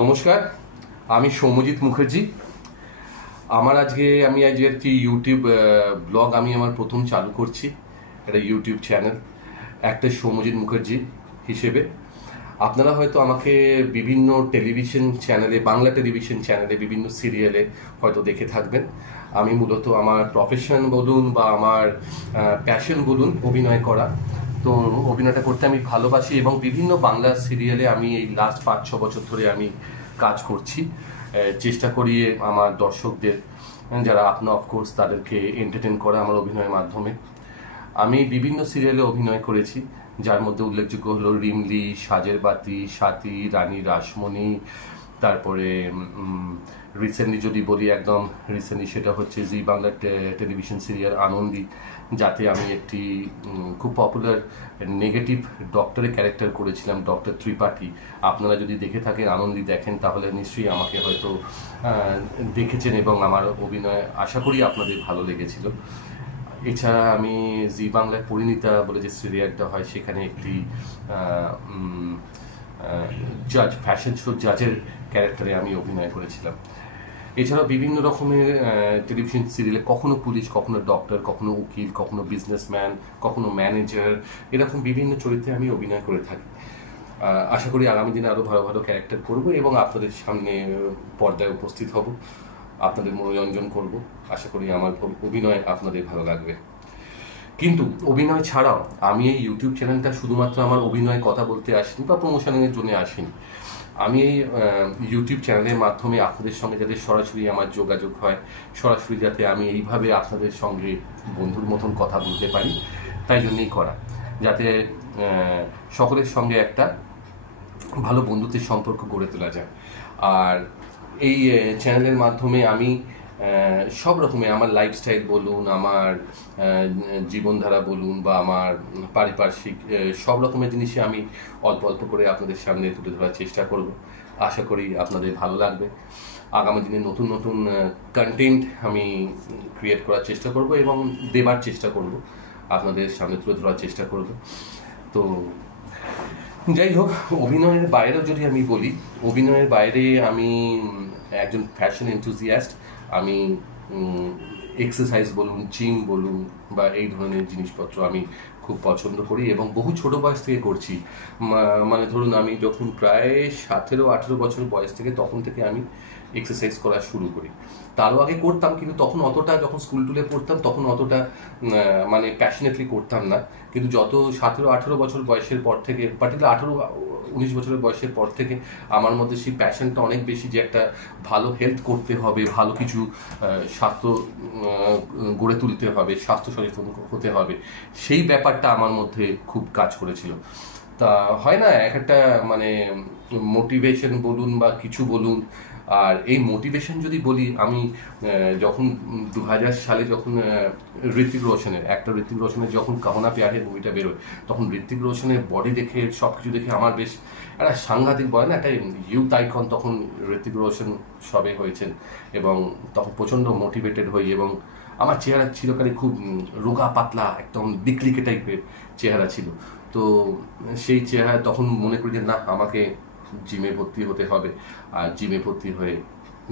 নমস্কার, আমি সৌম্যজিৎ মুখার্জি। আমি আজ একটি ইউটিউব ব্লগ আমার প্রথম চালু করছি, একটা ইউটিউব চ্যানেল একটা সৌম্যজিৎ মুখার্জি হিসেবে। আপনারা হয়তো আমাকে বিভিন্ন টেলিভিশন চ্যানেলে, বাংলা টেলিভিশন চ্যানেলে, বিভিন্ন সিরিয়ালে হয়তো দেখে থাকবেন। আমি মূলত আমার প্রফেশন বলুন বা আমার প্যাশন বলুন অভিনয় করা। তো অভিনয়টা করতে আমি ভালোবাসি এবং বিভিন্ন বাংলা সিরিয়ালে আমি এই লাস্ট 5-6 বছর ধরে আমি কাজ করছি। চেষ্টা করি আমার দর্শকদের, যারা আপনার অফকোর্স, তাদেরকে এন্টারটেন করা আমার অভিনয়ের মাধ্যমে। আমি বিভিন্ন সিরিয়ালে অভিনয় করেছি, যার মধ্যে উল্লেখযোগ্য হলো রিমলি, সাজের বাতি, সাথী, রানী রাসমণি। তারপরে রিসেন্টলি যদি বলি, একদম রিসেন্টলি, সেটা হচ্ছে জি বাংলা টেলিভিশন সিরিয়াল আনন্দী, যাতে আমি একটি খুব পপুলার নেগেটিভ ডক্টরের ক্যারেক্টার করেছিলাম, ডক্টর ত্রিপাঠী। আপনারা যদি দেখে থাকেন, আনন্দী দেখেন, তাহলে নিশ্চয়ই আমাকে হয়তো দেখেছেন এবং আমার অভিনয় আশা করি আপনাদের ভালো লেগেছিল। এছাড়া আমি জি বাংলায় পরিণীতা বলে যে সিরিয়ালটা হয়, সেখানে একটি জাজ, ফ্যাশন শো জাজের ক্যারেক্টারে আমি অভিনয় করেছিলাম। এছাড়াও বিভিন্ন রকমের টেলিভিশন সিরিয়ালে কখনো পুলিশ, কখনো ডক্টর, কখনো উকিল, কখনো বিজনেসম্যান, কখনো ম্যানেজার, এরকম বিভিন্ন চরিত্রে আমি অভিনয় করে থাকি। আশা করি আগামী দিনে আরও ভালো ভালো ক্যারেক্টার করব এবং আপনাদের সামনে পর্দায় উপস্থিত হব, আপনাদের মনোরঞ্জন করব। আশা করি আমার অভিনয় আপনাদের ভালো লাগবে। কিন্তু অভিনয় ছাড়াও আমি এই ইউটিউব চ্যানেলটা শুধুমাত্র আমার অভিনয়ের কথা বলতে আসিনি বা প্রমোশনের জন্য আসিনি। আমি এই ইউটিউব চ্যানেলের মাধ্যমে আপনাদের সঙ্গে যাতে সরাসরি আমার যোগাযোগ হয়, সরাসরি যাতে আমি এইভাবে আপনাদের সঙ্গে বন্ধুর মতন কথা বলতে পারি, তাই জন্যই করা, যাতে সকলের সঙ্গে একটা ভালো বন্ধুত্বের সম্পর্ক গড়ে তোলা যায়। আর এই চ্যানেলের মাধ্যমে আমি সব রকমের, আমার লাইফস্টাইল বলুন, আমার জীবনধারা বলুন, বা আমার পারিপার্শ্বিক সব রকমের জিনিসই আমি অল্প অল্প করে আপনাদের সামনে তুলে ধরার চেষ্টা করব। আশা করি আপনাদের ভালো লাগবে। আগামী দিনে নতুন নতুন কন্টেন্ট আমি ক্রিয়েট করার চেষ্টা করব এবং দেবার চেষ্টা করব, আপনাদের সামনে তুলে ধরার চেষ্টা করব। তো যাই হোক, অভিনয়ের বাইরেও যদি আমি বলি, অভিনয়ের বাইরে আমি একজন ফ্যাশন এনথুজিয়াস্ট। আমি এক্সারসাইজ বলুন, জিম বলুন, বা এই ধরনের জিনিসপত্র আমি খুব পছন্দ করি এবং বহু ছোট বয়স থেকে করছি। মানে ধরুন, আমি যখন প্রায় 17-18 বছর বয়স থেকে, তখন থেকে আমি এক্সারসাইজ করা শুরু করি। তারও আগে করতাম, কিন্তু তখন অতটা, যখন স্কুল টুলে পড়তাম তখন অতটা মানে প্যাশনেটলি করতাম না। কিন্তু যত 17-18 বছর বয়সের পর থেকে, পার্টিকুলার 18-19 বছরের বয়সের পর থেকে আমার মধ্যে সেই প্যাশনটা অনেক বেশি, যে একটা ভালো হেলথ করতে হবে, ভালো কিছু স্বাস্থ্য গড়ে তুলতে হবে, স্বাস্থ্য সচেতন হতে হবে, সেই ব্যাপারটা আমার মধ্যে খুব কাজ করেছিল। তা হয় না, একটা মানে মোটিভেশন বলুন বা কিছু বলুন। আর এই মোটিভেশন যদি বলি, আমি যখন 2000 সালে যখন ঋত্বিক রোশনের যখন কাহনা প্যার হে মুভিটা বেরোয়, তখন ঋত্বিক রোশনের বডি দেখে, সব কিছু দেখে আমার বেশ একটা সাংঘাতিক, বলে না, একটা ইউথ আইকন তখন ঋত্বিক রোশন সবে হয়েছেন, এবং তখন প্রচণ্ড মোটিভেটেড হই। এবং আমার চেহারা চিরকালই খুব রোগা পাতলা, একদম বিকলিকে টাইপের চেহারা ছিল। তো সেই চেহারা তখন মনে করি যে না, আমাকে জিমে ভর্তি হতে হবে, আর জিমে ভর্তি হয়ে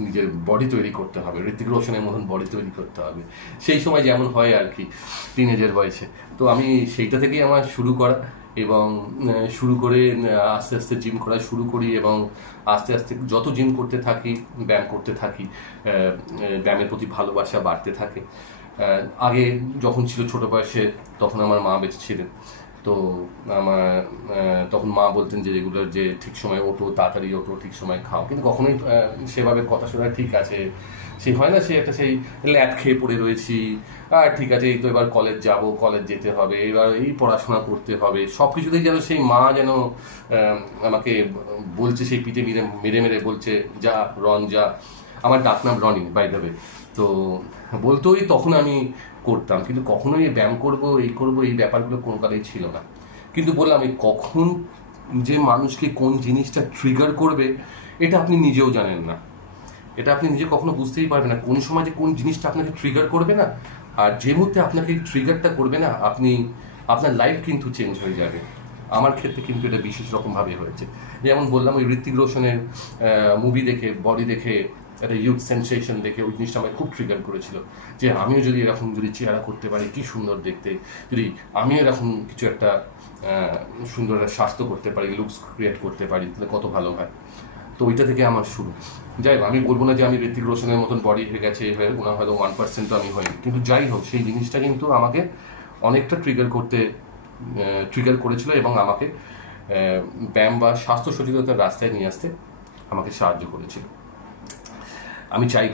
নিজের বডি তৈরি করতে হবে, ঋত্বিক রোশনের মতন বডি তৈরি করতে হবে, সেই সময় যেমন হয় আর কি, টিনেজের বয়সে। তো আমি সেইটা থেকেই আমার শুরু করা, এবং শুরু করে আস্তে আস্তে জিম করা শুরু করি, এবং আস্তে আস্তে যত জিম করতে থাকি, ব্যায়াম করতে থাকি, ব্যায়ামের প্রতি ভালোবাসা বাড়তে থাকে। আগে যখন ছিল ছোট বয়সে, তখন আমার মা বেঁচে ছিলেন। তো আমার তখন মা বলতেন যে রেগুলার, যে ঠিক সময় ওঠো, তাড়াতাড়ি ওঠো, ঠিক সময় খাও, কিন্তু কখনোই সেভাবে কথা শোনা, ঠিক আছে, সেই হয় না, সে একটা সেই ল্যাদ খেয়ে পড়ে রয়েছি, আর ঠিক আছে, এই তো এবার কলেজ যাব, কলেজ যেতে হবে, এবার এই পড়াশোনা করতে হবে, সব কিছুতেই যেন সেই মা যেন আমাকে বলছে, সেই পিঠে মেরে মেরে বলছে, যা রন যা। আমার ডাকনাম রনি, বাই দ্য ওয়ে। তো বলতোই, তখন আমি করতাম, কিন্তু কখনোই ব্যায়াম করবো, এই করবো, এই ব্যাপারগুলো কোনো কালেই ছিল না। কিন্তু বললাম, এই কখন যে মানুষকে কোন জিনিসটা ট্রিগার করবে, এটা আপনি নিজেও জানেন না, এটা আপনি নিজে কখনো বুঝতেই পারবেন না, কোন সময় যে কোন জিনিসটা আপনাকে ট্রিগার করবে না। আর যে মুহূর্তে আপনাকে ট্রিগারটা করবে না, আপনার লাইফ কিন্তু চেঞ্জ হয়ে যাবে। আমার ক্ষেত্রে কিন্তু এটা বিশেষ রকমভাবে হয়েছে। যেমন বললাম, ওই ঋত্বিক রোশনের মুভি দেখে, বডি দেখে, একটা ইউথ সেন্সেশন দেখে ওই জিনিসটা আমায় খুব ট্রিগার করেছিল যে আমিও যদি এরকম যদি চেহারা করতে পারি, কি সুন্দর দেখতে, যদি আমিও এরকম কিছু একটা সুন্দর একটা স্বাস্থ্য করতে পারি, লুকস ক্রিয়েট করতে পারি, তাহলে কত ভালো হয়। তো ওইটা থেকে আমার শুরু। যাই হোক, আমি বলবো না যে আমি ঋত্বিক রোশনের মতন বডি হয়ে গেছে, ওনার হয়তো 1% আমি হইনি, কিন্তু যাই হোক সেই জিনিসটা কিন্তু আমাকে অনেকটা ট্রিগার করেছিল এবং আমাকে ব্যায়াম বা স্বাস্থ্য সচেতনতার রাস্তায় নিয়ে আসতে আমাকে সাহায্য করেছিল। আমি চাইব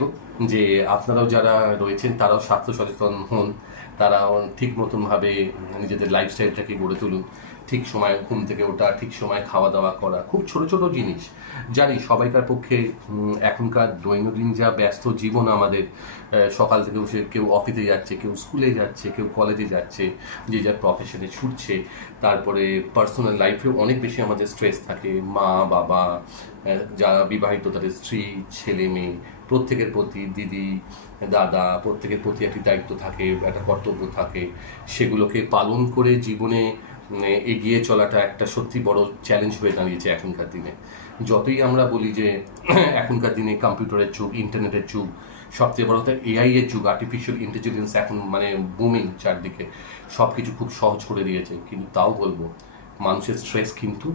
যে আপনারাও যারা রয়েছেন তারাও স্বাস্থ্য সচেতন হন, তারাও ঠিক মতনভাবে নিজেদের লাইফস্টাইলটাকে গড়ে তুলুন। ঠিক সময় ঘুম থেকে ওঠা, ঠিক সময় খাওয়া দাওয়া করা, খুব ছোট ছোট জিনিস। জানি সবাইকার পক্ষে এখনকার দৈনন্দিন যা ব্যস্ত জীবন আমাদের, সকাল থেকে বসে কেউ অফিসে যাচ্ছে, কেউ স্কুলে যাচ্ছে, কেউ কলেজে যাচ্ছে, যে যার প্রফেশনে ছুটছে, তারপরে পার্সোনাল লাইফেও অনেক বেশি আমাদের স্ট্রেস থাকে। মা বাবা, যারা বিবাহিত তাদের স্ত্রী, ছেলে মেয়ে, প্রত্যেকের প্রতি, দিদি দাদা, প্রত্যেকের প্রতি একটি দায়িত্ব থাকে, একটা কর্তব্য থাকে। সেগুলোকে পালন করে জীবনে এগিয়ে চলাটা একটা সত্যি বড় চ্যালেঞ্জ হয়ে দাঁড়িয়েছে এখনকার দিনে। যতই আমরা বলি যে এখনকার দিনে কম্পিউটারের যুগ, ইন্টারনেটের যুগ, সবচেয়ে বড় কথা এআই এর যুগ, আর্টিফিশিয়াল ইন্টেলিজেন্স এখন মানে বুমিং চারদিকে, সব কিছু খুব সহজ করে দিয়েছে, কিন্তু তাও বলবো মানুষের স্ট্রেস কিন্তু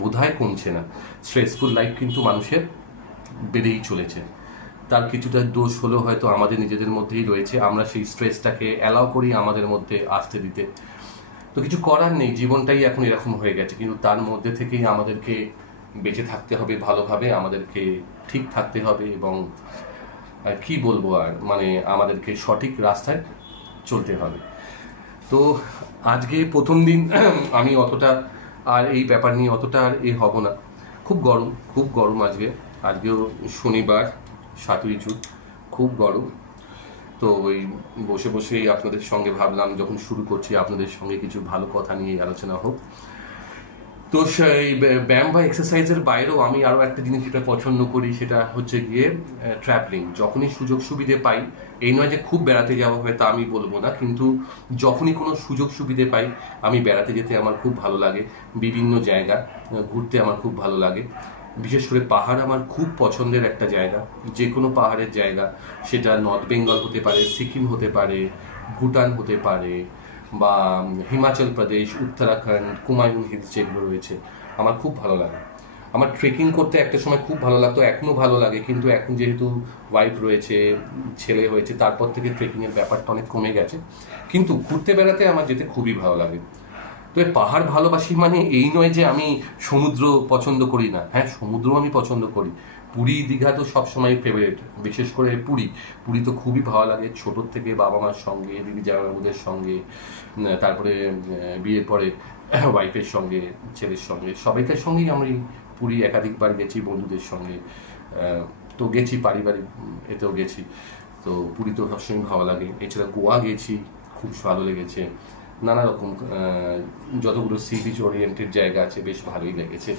বোধহয় কমছে না। স্ট্রেসফুল লাইফ কিন্তু মানুষের বেড়েই চলেছে। তার কিছুটা দোষ হলেও হয়তো আমাদের নিজেদের মধ্যেই রয়েছে, আমরা সেই স্ট্রেসটাকে অ্যালাউ করি আমাদের মধ্যে আসতে দিতে। তো কিছু করার নেই, জীবনটাই এখন এরকম হয়ে গেছে, কিন্তু তার মধ্যে থেকেই আমাদেরকে বেঁচে থাকতে হবে ভালোভাবে, আমাদেরকে ঠিক থাকতে হবে এবং কি বলবো আর মানে আমাদেরকে সঠিক রাস্তায় চলতে হবে। তো আজকে প্রথম দিন আমি অতটা আর এই ব্যাপার নিয়ে অতটা আর হব না। খুব গরম আজকেও শনিবার 7ই জুন, খুব গরম। তো ওই বসে বসেই আপনাদের সঙ্গে ভাবলাম যখন শুরু করছি আপনাদের সঙ্গে কিছু ভালো কথা নিয়ে আলোচনা হোক। তো সেই ব্যায়াম বা এক্সারসাইজের বাইরেও আমি আরও একটা জিনিস যেটা পছন্দ করি সেটা হচ্ছে গিয়ে ট্রাভেলিং। যখনই সুযোগ সুবিধে পাই, এই নয় যে খুব বেড়াতে যাওয়া হবে তা আমি বলবো না, কিন্তু যখনই কোনো সুযোগ সুবিধে পাই আমি বেড়াতে যেতে আমার খুব ভালো লাগে। বিভিন্ন জায়গা ঘুরতে আমার খুব ভালো লাগে। বিশেষ করে পাহাড় আমার খুব পছন্দের একটা জায়গা। যে কোনো পাহাড়ের জায়গা, সেটা নর্থ বেঙ্গল হতে পারে, সিকিম হতে পারে, ভুটান হতে পারে, বা হিমাচল প্রদেশ, উত্তরাখণ্ড, কুমায়ুন হিলস যেগুলো রয়েছে, আমার খুব ভালো লাগে। আমার ট্রেকিং করতে একটা সময় খুব ভালো লাগতো, এখনও ভালো লাগে, কিন্তু এখন যেহেতু ওয়াইফ রয়েছে, ছেলে হয়েছে, তারপর থেকে ট্রেকিংয়ের ব্যাপারটা অনেক কমে গেছে। কিন্তু ঘুরতে বেড়াতে আমার যেতে খুবই ভালো লাগে। তো পাহাড় ভালোবাসি মানে এই নয় যে আমি সমুদ্র পছন্দ করি না, হ্যাঁ সমুদ্র আমি পছন্দ করি। পুরী দীঘা তো সবসময় ফেভারিট, বিশেষ করে পুরী তো খুবই ভালো লাগে। ছোটোর থেকে বাবা মার সঙ্গে, দিদি জামাইবাবুদের সঙ্গে, তারপরে বিয়ের পরে ওয়াইফের সঙ্গে, ছেলের সঙ্গে, সবাইকার সঙ্গেই আমি পুরী একাধিকবার গেছি, বন্ধুদের সঙ্গে তো গেছি, পারিবারিক এতেও গেছি। তো পুরী তো সবসময় ভালো লাগে। এছাড়া গোয়া গেছি, খুব ভালো লেগেছে। নানা রকম যতগুলো সি বিচ ওরিয়েন্টেড জায়গা আছে বেশ ভালোই লেগেছে।